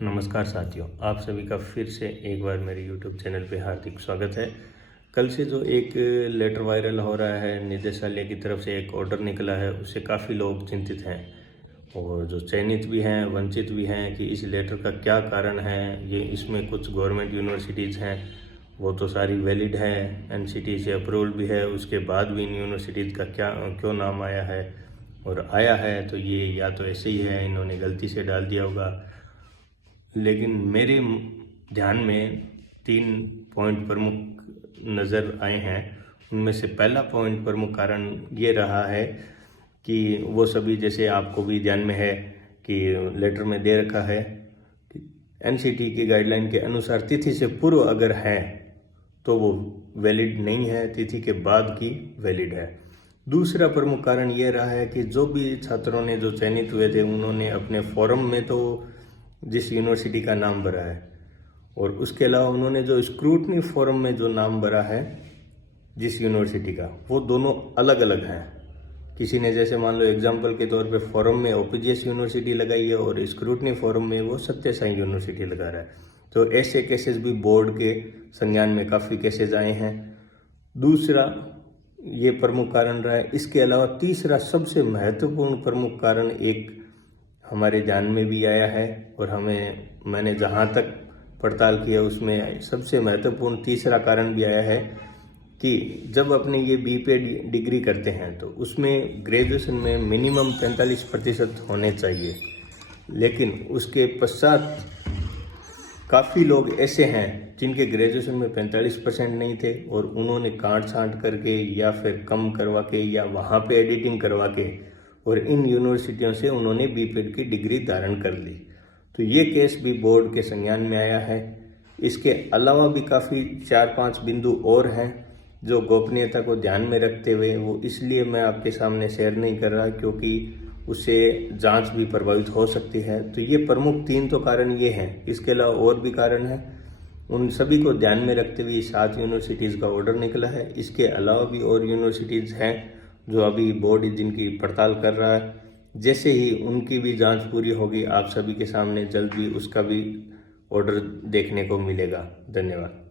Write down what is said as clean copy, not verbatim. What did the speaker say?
नमस्कार साथियों, आप सभी का फिर से एक बार मेरे YouTube चैनल पे हार्दिक स्वागत है। कल से जो एक लेटर वायरल हो रहा है, निदेशालय की तरफ से एक ऑर्डर निकला है, उससे काफ़ी लोग चिंतित हैं और जो चयनित भी हैं, वंचित भी हैं कि इस लेटर का क्या कारण है। ये इसमें कुछ गवर्नमेंट यूनिवर्सिटीज़ हैं, वो तो सारी वैलिड है, NCT से अप्रूवल भी है, उसके बाद भी इन यूनिवर्सिटीज़ का क्यों नाम आया है, और आया है तो ये या तो ऐसे ही है, इन्होंने गलती से डाल दिया होगा। लेकिन मेरे ध्यान में 3 पॉइंट प्रमुख नज़र आए हैं। उनमें से पहला पॉइंट प्रमुख कारण ये रहा है कि वो सभी, जैसे आपको भी ध्यान में है कि लेटर में दे रखा है कि NCT की गाइडलाइन के अनुसार तिथि से पूर्व अगर है तो वो वैलिड नहीं है, तिथि के बाद की वैलिड है। दूसरा प्रमुख कारण ये रहा है कि जो भी छात्रों ने जो चयनित हुए थे, उन्होंने अपने फॉर्म में तो जिस यूनिवर्सिटी का नाम भरा है, और उसके अलावा उन्होंने जो स्क्रूटनी फॉर्म में जो नाम भरा है जिस यूनिवर्सिटी का, वो दोनों अलग अलग हैं। किसी ने जैसे मान लो एग्जाम्पल के तौर पे फॉर्म में OPGS यूनिवर्सिटी लगाई है और स्क्रूटनी फॉर्म में वो सत्य साई यूनिवर्सिटी लगा रहा है। तो ऐसे केसेस भी बोर्ड के संज्ञान में काफ़ी केसेस आए हैं। दूसरा ये प्रमुख कारण रहा है। इसके अलावा तीसरा सबसे महत्वपूर्ण प्रमुख कारण एक हमारे ध्यान में भी आया है, और मैंने जहाँ तक पड़ताल किया उसमें सबसे महत्वपूर्ण तीसरा कारण भी आया है कि जब अपने ये BPA डिग्री करते हैं तो उसमें ग्रेजुएशन में मिनिमम 45% होने चाहिए, लेकिन उसके पश्चात काफ़ी लोग ऐसे हैं जिनके ग्रेजुएशन में 45% नहीं थे और उन्होंने काट छांट करके या फिर कम करवा के या वहाँ पे एडिटिंग करवा के और इन यूनिवर्सिटियों से उन्होंने BPED की डिग्री धारण कर ली। तो ये केस भी बोर्ड के संज्ञान में आया है। इसके अलावा भी काफ़ी 4-5 बिंदु और हैं जो गोपनीयता को ध्यान में रखते हुए, वो इसलिए मैं आपके सामने शेयर नहीं कर रहा क्योंकि उससे जांच भी प्रभावित हो सकती है। तो ये प्रमुख 3 तो कारण ये हैं। इसके अलावा और भी कारण हैं, उन सभी को ध्यान में रखते हुए 7 यूनिवर्सिटीज़ का ऑर्डर निकला है। इसके अलावा भी और यूनिवर्सिटीज़ हैं जो अभी बोर्ड जिनकी पड़ताल कर रहा है। जैसे ही उनकी भी जांच पूरी होगी, आप सभी के सामने जल्द भी उसका भी ऑर्डर देखने को मिलेगा। धन्यवाद।